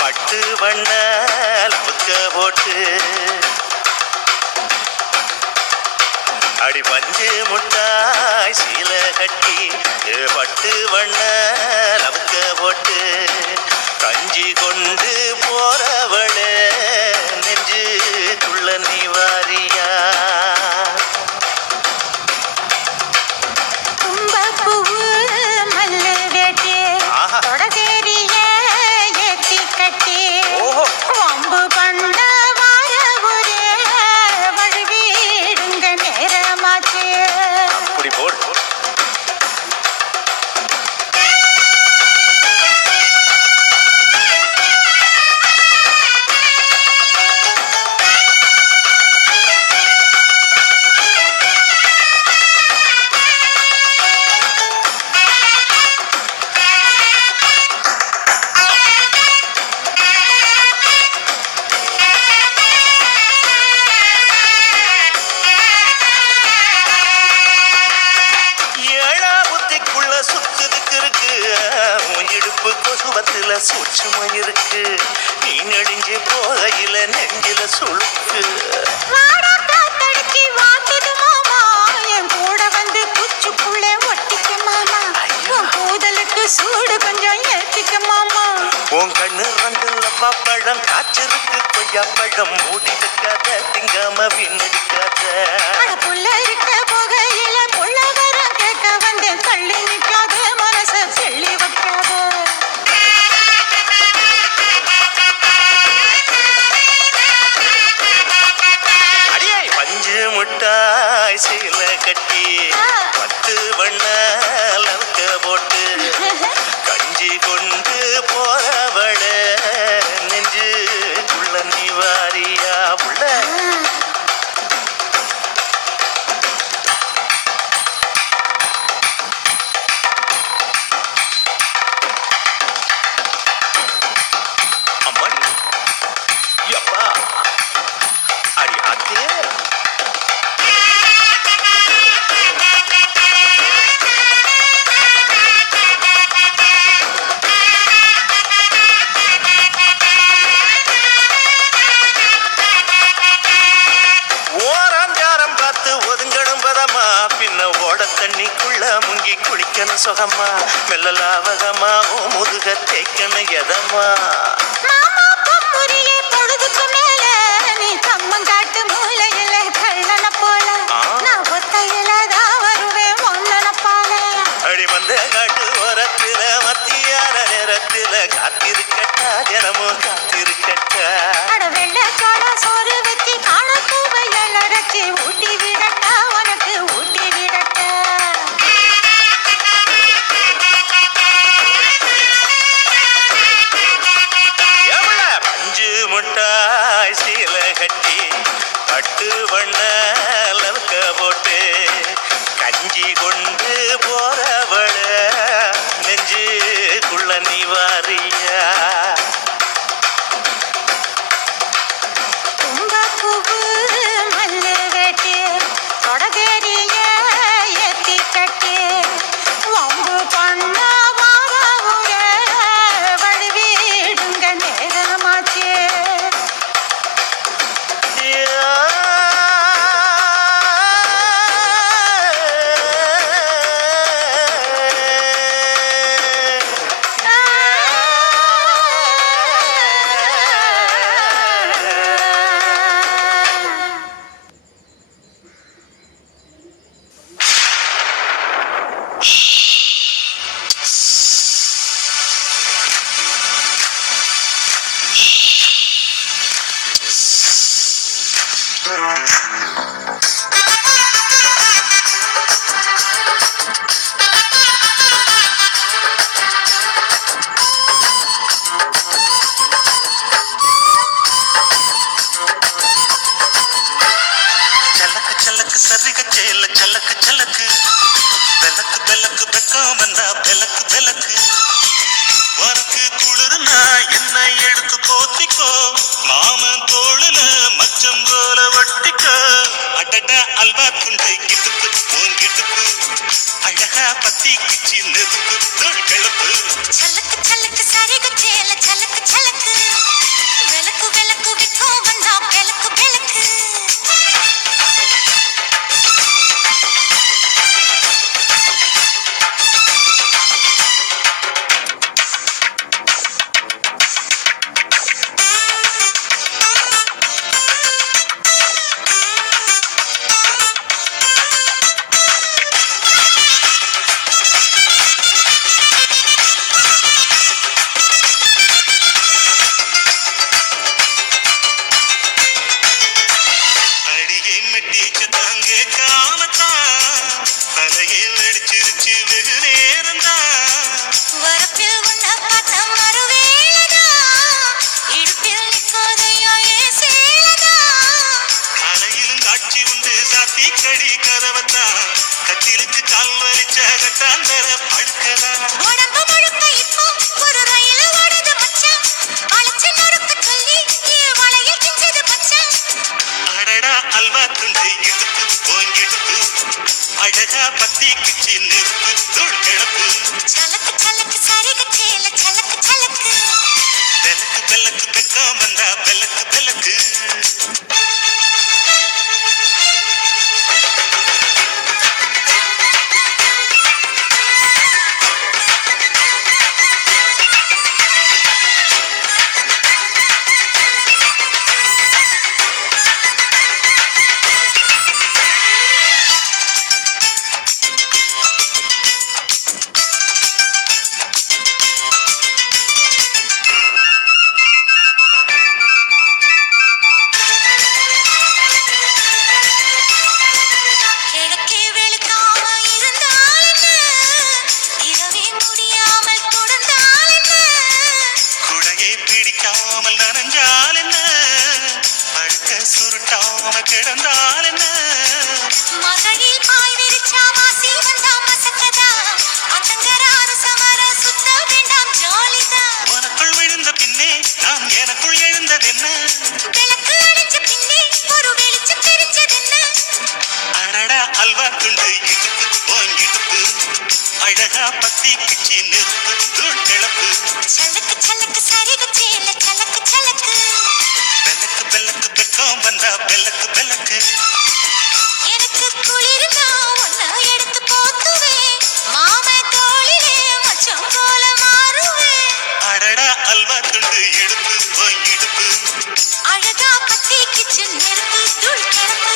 பட்டு வண்ண புக்க போட்டு அடி பஞ்சு முட்டாய் சீல கட்டி பட்டு வண்ண லவுக்க போட்டு கஞ்சி கொண்டு போறவளே நெஞ்சுக்குள்ள நீ வாரியா இடுப்பு கொசுவத்துல சூட்சமா இருக்கு நீ நெடுஞ்சு போகையில நெஞ்சில சுழுக்கு சூடு கொஞ்சம் ஏத்திக்க மாமா உன் கண்ணு ரெண்டுல பழம் காய்ச்சிருக்கு கொய்யா பழம் மூடி வைக்காத திங்காம வீணடிக்காத புள்ள இருக்க போகையில புள்ள வர கேட்க வந்தேன் தள்ளி நிற்காத மனச செள்ளி வைக்காத அடியே பஞ்சு முட்டாய் சீல கட்டி பத்து வண்ண லவுக்க போட்டு கஞ்சி கொண்டு போறவள நெஞ்சுக்குள்ள நீ வாரியா புள்ள அம்மாடி யப்பா அடி அத்தே தண்ணிக்குள்ள முங்கி குளிக்கணும் சுகமா மெல்ல லாவகமா முதுக தேய்க்கணும் எதமா பொழுதுக்கு மேல நீ கம்மங்காட்டு மூலையில கள்ளன போல நான் ஒத்தையிலதான் வருவேன் ஒன்னன போல அடி வந்த காட்டு ஓரத்துல மத்தியான நேரத்துல காத்திருக்கட்டா தினமும் காத்திருக்கட்டா வெள்ள சோள சோறு வச்சு காண தூவையில் அரைச்சி ஊட்டி விடட்டா உனக்கு ஊட்டி விடட்டா பஞ்சு முட்டாய் சீல கட்டி பட்டு வண்ண லவுக்க போட்டு கஞ்சி கொண்டு போறவள நெஞ்சுக்குள்ள நீ வாரியா கட்டாந்தர படுக்கதா உடம்பு முழுக்க இப்போ ஒரு ரயில் ஓடுது மச்சான். வளைச்சு நொறுக்க சொல்லி என் வளையல் கிஞ்சது மச்சான். அடடா அல்வா துண்டு இடுப்பு ஓங்கிடுப்பு அழகா பத்தி கிச்சி நிறுத்து தூள் கிளப்பு சலக்கு சலக்கு சரிக சேல சலக்கு சலக்கு. பெலக்கு பெலக்கு பெக்கம் வந்தா பெலக்கு பெலக்கு கிழக்கே வெளுக்காம இருந்தால் என்ன? இரவே முடியாமல் கொடுத்தால் என்ன? குடையை பிடிக்காமல் நனைஞ்சால் என்ன படுக்க சுருட்டாம கிடந்தால் என்ன மகளில் பாய் விரிச்சா வாசி வந்தா மசக்கதா. அத்தங்கர அரசமர சுத்த வேண்டாம் ஜாலிதான். உனக்குள் விழுந்த பின்னே நான் எனக்குள் எழுந்ததென்ன விளக்கு அணைஞ்ச பின்னே ஒரு வெளிச்சம் தெரிஞ்சதென்ன? அடடா அல்வா துண்டு இடுப்பு ஓங்கிடுப்பு அழகா பத்தி கிச்சி நிறுத்து தூள் கிளப்பு சலக்கு சலக்கு சரிக சேல சலக்கு சலக்கு. பெலக்கு பெலக்கு பெக்கம் வந்தா பெலக்கு பெலக்கு எனக்கு குளிர்னா ஒன்ன எடுத்து போத்துவேன். மாமன் தோளிலே மச்சம் போல மாறுவேன். அடடா அல்வா துண்டு இடுப்பு ஓங்கிடுப்பு அழகா பத்தி கிச்சன் நெருப்பு தூள் கிளப்பு.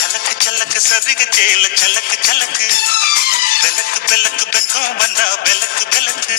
சலக்கு சலக்கு சதுக சேல சலக்கு சலக்கு பெலக்கு பெலக்கு பெக்கம் வந்தா பெலக்கு பெலக்கு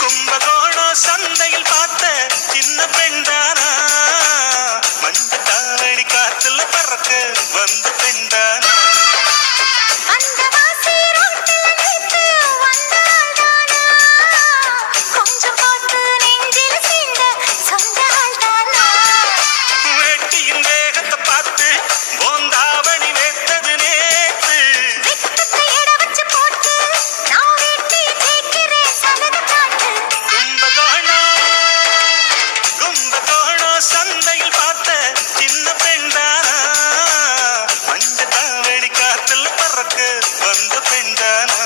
கும்பகோணம் சந்தையில் பார்த்த சின்ன பெண்தானா மஞ்ச தாவடி காத்துல பறக்க வந்த பெண்தானா அந்த வாசி ரோட்டில நேத்து வந்தாள் தானா? கொஞ்சம் பார்த்து நெஞ்சில சேர்ந்த சொந்தாள் தானா? வேட்டியின் வேகத்தை பார்த்து போந்தாவணி வேத்தது நேத்து வெக்கத்தை எட வச்சு போட்டு நான் வெட்டி கேட்கிறேன் சலகு காட்டு. கும்பகோணம் சந்தையில் பார்த்த சின்ன பெண்தானா மஞ்ச தாவடி காத்துல பறக்க வந்த பெண்தானா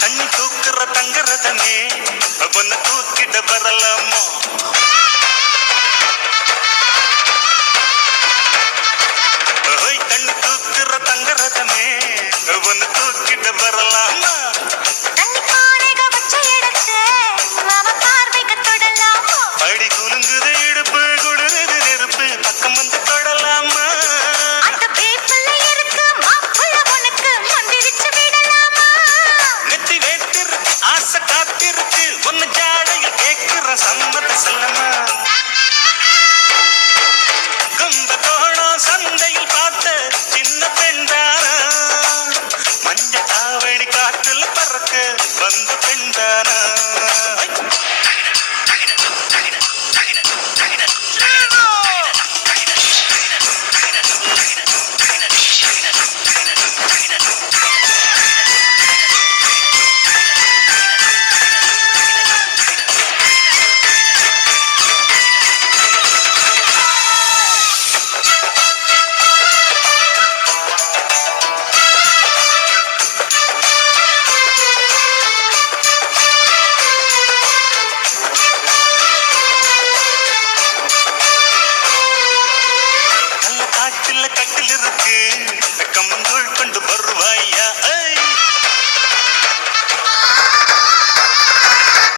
தண்ணி தூக்குற தங்கரதமே அவனை தூக்கிட வரலாமா